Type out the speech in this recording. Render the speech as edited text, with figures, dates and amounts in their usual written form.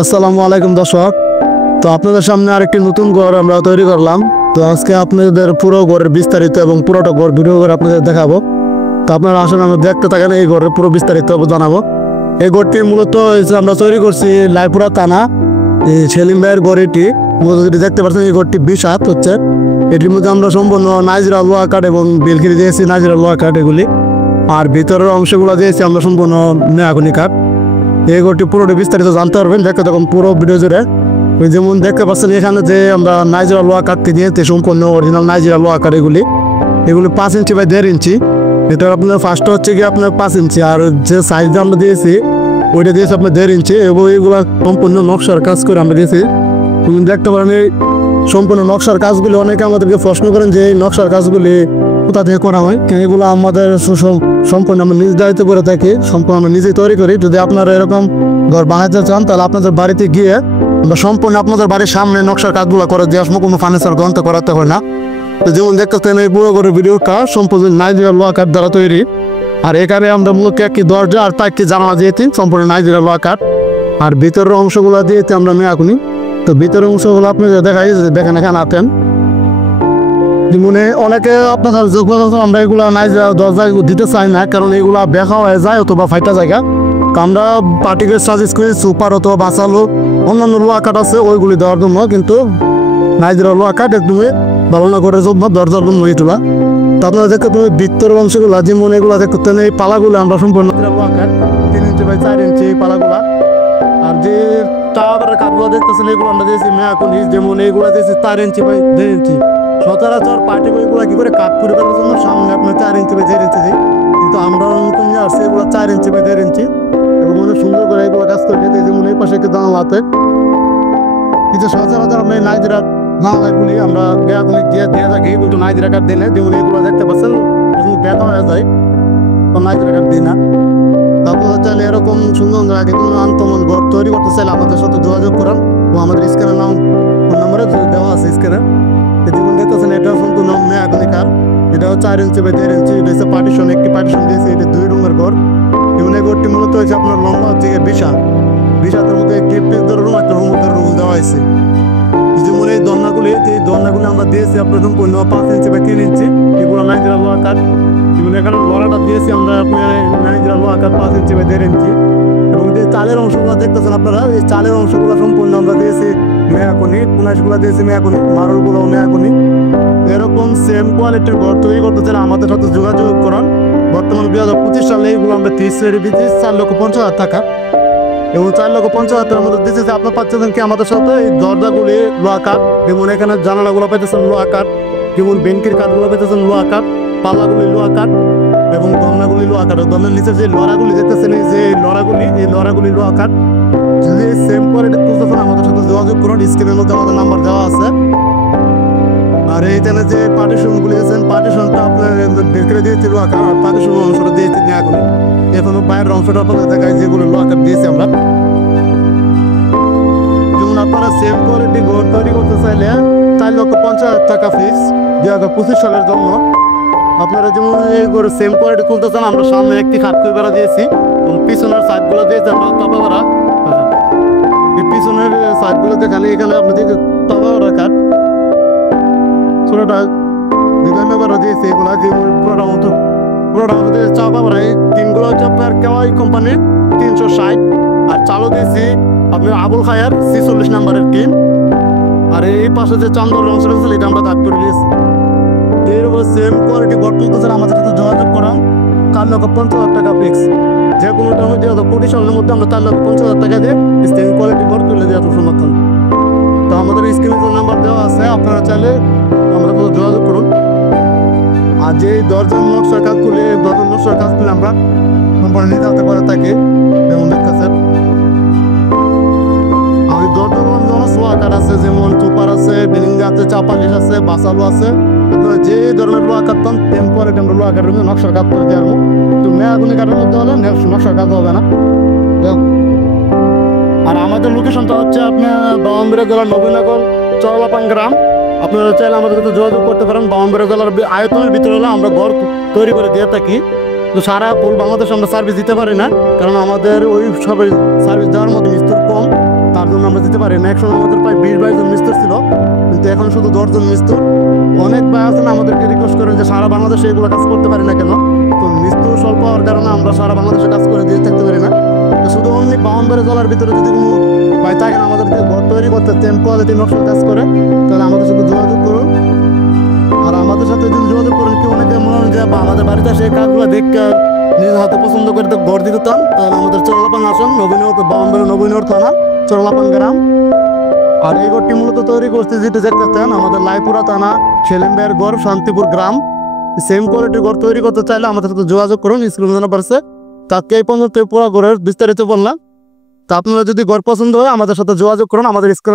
আসসালামু আলাইকুম দর্শক। তো আপনাদের সামনে আরেকটি নতুন ঘর আমরা তৈরি করলাম। তো আজকে আপনাদের পুরো ঘরের বিস্তারিত এবং পুরোটা ঘর ভিডিও করে আপনাদের দেখাবো। তো আপনারা আসলে আমরা দেখতে থাকেন, এই ঘরের পুরো বিস্তারিত জানাবো। এই ঘরটি মূলত আমরা তৈরি করছি লাইপুরা থানা সেলিম ভাইয়ের ঘর। এটি যদি দেখতে পাচ্ছেন, এই ঘরটি 20 হাত হচ্ছে। এটির মধ্যে আমরা সম্পূর্ণ নাইজরা লোহা কাঠ এবং বেলকিরি দিয়েছি নাইজরা লোহা কাঠ এগুলি, আর ভিতরের অংশগুলো দিয়েছি আমরা সম্পূর্ণ মেয়াগুনি কাঠ। এই ঘরটি পুরোটি বিস্তারিত জানতে পারবেন দেখতে তখন পুরো ভিডিও জুড়ে। ওই যেমন দেখতে পাচ্ছেন এখানে যে আমরা নাইজরা লোহা কাঠকে দিয়েছি সম্পূর্ণ অরিজিনাল নাইজরা লোহা কাঠ। এগুলি 5 ইঞ্চি বাই 1.5 ইঞ্চি। এটা আপনার ফার্স্ট হচ্ছে কি আপনার 5 ইঞ্চি, আর যে সাইজটা আমরা দিয়েছি ওইটা দিয়েছি আপনার 1.5 ইঞ্চি। এবং এইগুলো সম্পূর্ণ নকশার কাজ করে আমরা দিয়েছি। তুমি দেখতে পারেন এই সম্পূর্ণ নকশার কাজগুলি। অনেকে আমাদেরকে প্রশ্ন করেন যে এই নকশার কাজগুলি কোথা থেকে করা হয়। এগুলো আমাদের সম্পূর্ণ আমরা নিজ দায়িত্ব করে থাকি, সম্পূর্ণ আমরা নিজেই তৈরি করি। যদি আপনারা এরকম ঘর বানাতে চান তাহলে আপনাদের বাড়িতে গিয়ে আমরা সম্পূর্ণ আপনাদের বাড়ির সামনে নকশার কাজগুলো করে দিয়ে আসবো, কোনো ফার্নিচার গ্রন্থ করাতে হয় না। তো যেমন দেখতেছেন এই পুরো ঘরের ভিডিওটা সম্পূর্ণ নাইজেরিয়া লোহা কাঠ দ্বারা তৈরি। আর এখানে আমরা মূলত একটি দরজা আর কয়েকটি জানালা দিয়েছি সম্পূর্ণ নাইজেরিয়া লোহা কাঠ। আর ভিতরের অংশগুলো দিয়েছি আমরা মেয়াকুনি। তো ভিতরের অংশগুলো আপনি দেখাই দেখেন এখানে আতেন মনে অনেকে আপনার আমরা এগুলা নাইজেরিয়া দরজা দিতে চাই না, কারণ এগুলা বেখা হয়ে যায় অথবা ফাইটা জায়গা। আমরা পার্টিকে সাজেস্ট করি সুপার অথবা বাসালো অন্যান্য লোহা কাঠ আছে ওইগুলি দেওয়ার জন্য, কিন্তু নাইজেরিয়া লোহা কাঠ একদমই ভালো না করে জন্য দরজার জন্য এগুলা। তো আপনারা দেখতে তুমি ভিতরের অংশগুলা যেমন এগুলা দেখতে এই পালাগুলো আমরা সম্পূর্ণ লোহা কাঠ 3 ইঞ্চি বাই 4 ইঞ্চি এই পালাগুলা। আর যে টাওয়ারের কাঠগুলো দেখতেছেন এগুলো আমরা দিয়েছি মেয়াকুনি, যেমন এইগুলো দিয়েছি 4 ইঞ্চি বাই 1.5 ইঞ্চি। সচরাচর পার্টি বইগুলো কি করে কাঠ করে ফেলার জন্য সামনে আপনার 4 ইঞ্চি বাই 1.5 ইঞ্চি দিই, কিন্তু আমরা নতুন নিয়ে আসছি এগুলো 4 ইঞ্চি বাই 1.5 ইঞ্চি এবং অনেক সুন্দর করে এগুলো কাজ করে দিতে। যেমন এই পাশে একটু জানালাতে কিছু সচরাচর আমরা নাইজেরিয়া জানালাগুলি আমরা বেয়াগুলি দিয়ে থাকি, কিন্তু নাইজেরিয়া কাঠ দিই না। যেমন এগুলো দেখতে পাচ্ছেন ব্যথা হয়ে যায়, তো নাইজেরিয়া কাঠ দিই না। তারপর চাইলে এরকম সুন্দর আগে কোনো আন্তমন ঘর তৈরি করতে চাইলে আমাদের সাথে যোগাযোগ করেন। ও আমাদের স্ক্যানের নাম ফোন নাম্বারে দেওয়া আছে স্ক্যানে। যেমন দেখতেছেন এটা সম্পূর্ণ মেয়াগুনি কাঠ। এটাও 4 ইঞ্চি বাই 1.5 ইঞ্চি। এটা হচ্ছে পার্টিশন, একটি পার্টিশন দিয়েছে। এটা 2 রুমের ঘর। এবং এই ঘরটি মূলত হচ্ছে আপনার লম্বা হচ্ছে 20 হাতের মধ্যে একটি রুম একটা রুম দেওয়া হয়েছে। যেমন এই দরনাগুলি আমরা দিয়েছি আপনার সম্পূর্ণ 5 ইঞ্চি বাই 3 ইঞ্চি। এগুলো নাইজেরিয়া লোহা কাঠ। যেমন এখানে লড়াটা দিয়েছি আমরা আপনার নাইজেরিয়া লোহা কাঠ 5 ইঞ্চি বাই 1.5 ইঞ্চি। এবং যে চালের অংশগুলো দেখতেছেন আপনারা, এই চালের অংশগুলো সম্পূর্ণ আমরা দিয়েছি মেয়াকুনি। পুনাশগুলো দিয়েছি মেয়াকুনি, মারুলগুলো মেয়াকুনি। এরকম সেম কোয়ালিটির ঘর তৈরি করতে চাইলে আমাদের সাথে যোগাযোগ করান। বর্তমান 2025 সালে এগুলো আমরা 30 দিচ্ছি 4,50,000 টাকা। এবং 4,50,000 টাকার মধ্যে দিচ্ছি যে আপনার পাচ্ছেন কি আমাদের সাথে এই দরজাগুলি লোহা কাঠ। যেমন এখানে জানালাগুলো পেতেছেন লোহা কাঠ, যেমন বেঞ্কির কাঠগুলো পেতেছেন লোহা কাঠ, পাল্লাগুলি লোহা কাঠ এবং দরনাগুলি লোহা কাঠ। দরনার নিচে যে লড়াগুলি দেখতেছেন এই লড়াগুলি লোহা কাঠ। যদি সেম কোয়ালিটি খুঁজতেছেন আমাদের সাথে যোগাযোগ করুন। স্ক্রিনের মধ্যে আমাদের নাম্বার দেওয়া আছে। আর এইখানে যে পার্টিশনগুলি আছেন, পার্টিশনটা আপনার বের করে দিয়েছি লোহা কাঠ, আর পার্টিশন অংশটা দিয়েছি মেয়াকুনি। এখনো বাইরের অংশটা আপনাদের দেখায় যেগুলো লোহা কাঠ দিয়েছি আমরা। যেমন আপনারা সেম কোয়ালিটি ঘর তৈরি করতে চাইলে 4,50,000 টাকা ফিস 2025 সালের জন্য। আপনারা যেমন এই ঘরে সেম কোয়ালিটি খুলতে চান, আমরা সামনে একটি খাট করে বেড়া দিয়েছি এবং পিছনের সাইডগুলো দিয়েছি আমরা তাপা বেড়া। এই পিছনের সাইডগুলো দেখালে এখানে আপনাদের তাপা বেড়া কাঠ ছোটটা বিভিন্ন বেড়া দিয়েছি। এগুলো যে পুরোটা মতো চাপা বেড়া। এই টিনগুলো হচ্ছে আপনার কেওয়াই কোম্পানির 360। আর চালু দিয়েছি আপনার আবুল খায়ার 46 নাম্বারের টিন। আর এই পাশে যে চান্দর অংশটা ছিল এটা আমরা কাট করে দিয়েছি। এর উপর সেম কোয়ালিটি ঘর তুলতে চান আমাদের সাথে যোগাযোগ করান। 4,50,000 টাকা ফিক্স। যে কোনোটা মধ্যে 25 সালের মধ্যে আমরা 4,50,000 টাকা দিয়ে সেম কোয়ালিটি ঘর তুলে দেওয়ার সমর্থন। তো আমাদের স্ক্রিনে যে নাম্বার দেওয়া আছে আপনারা চাইলে আমাদের সাথে যোগাযোগ করুন। আর যে দরজার নকশার কাজগুলি আমরা সম্পূর্ণ নিতে হতে পারে তাকে যেমন দেখতেছেন। আমাদের দরজার লোহা কাঠ আছে, যেমন চোপার আছে, বেলিঙ্গা আছে, চাপালিশ আছে, বাসালো আছে। যে ধরনের লোহা কাঠ পান সেম কোয়ালিটি আমরা লোহা কাঠের মধ্যে নকশার কাজ করে দেওয়া। তো মেয়াগুনি কাঠের মধ্যে হলে নকশার কাজ হবে না। আর আমাদের লোকেশনটা হচ্ছে আপনার বাউন্ডারি জেলার নবীনগর চরলাপান গ্রাম। আপনারা চাইলে আমাদের সাথে যোগাযোগ করতে পারেন। বাউন্ডারি জেলার আয়তনের ভিতরে হলে আমরা ঘর তৈরি করে দিয়ে থাকি। তো সারা ফুল বাংলাদেশ আমরা সার্ভিস দিতে পারি না, কারণ আমাদের ওই সব সার্ভিস দেওয়ার মতো মিস্ত্রি কম। তার আমরা দিতে পারি না। একসময় আমাদের প্রায় 20-22 জন মিস্ত্রি ছিল, কিন্তু এখন শুধু 10 জন মিস্ত্রি। অনেক ভাই আছেন আমাদেরকে রিকোয়েস্ট করেন যে সারা বাংলাদেশে এগুলো কাজ করতে পারি না কেন। তো মিস্ত্রি স্বল্প হওয়ার কারণে আমরা সারা বাংলাদেশে কাজ করে দিয়ে থাকতে পারি না। তো শুধু অনলি বাউন্ডারি জলার ভিতরে যদি কোনো ভাই থাকেন আমাদের ঘর তৈরি করতে সেম কোয়ালিটি নকশার কাজ করে, তাহলে আমাদের সাথে যোগাযোগ করুন। আর আমাদের সাথে যদি যোগাযোগ করেন, কি অনেকে মনে হয় যে আমাদের বাড়িতে এসে কাজগুলো দেখে নিজের হাতে পছন্দ করে ঘর দিতে চান, তাহলে আমাদের চরলাপান আসেন, বাউন্ডারি নবীনগর থানা, চরলাপান গ্রাম। আর এই ঘরটি মূলত তৈরি করতে যেটা দেখতে চান, আমাদের লাইপুরা থানা, সেলিমবের গড়, শান্তিপুর গ্রাম। সেম কোয়ালিটির ঘর তৈরি করতে চাইলে আমাদের সাথে যোগাযোগ করুন। স্ক্রিনে দেওয়া পারছে তাকে এই পর্যন্ত পুরো ঘরের বিস্তারিত বললাম। তা আপনারা যদি ঘর পছন্দ হয় আমাদের সাথে যোগাযোগ করুন। আমাদের স্ক্রিনে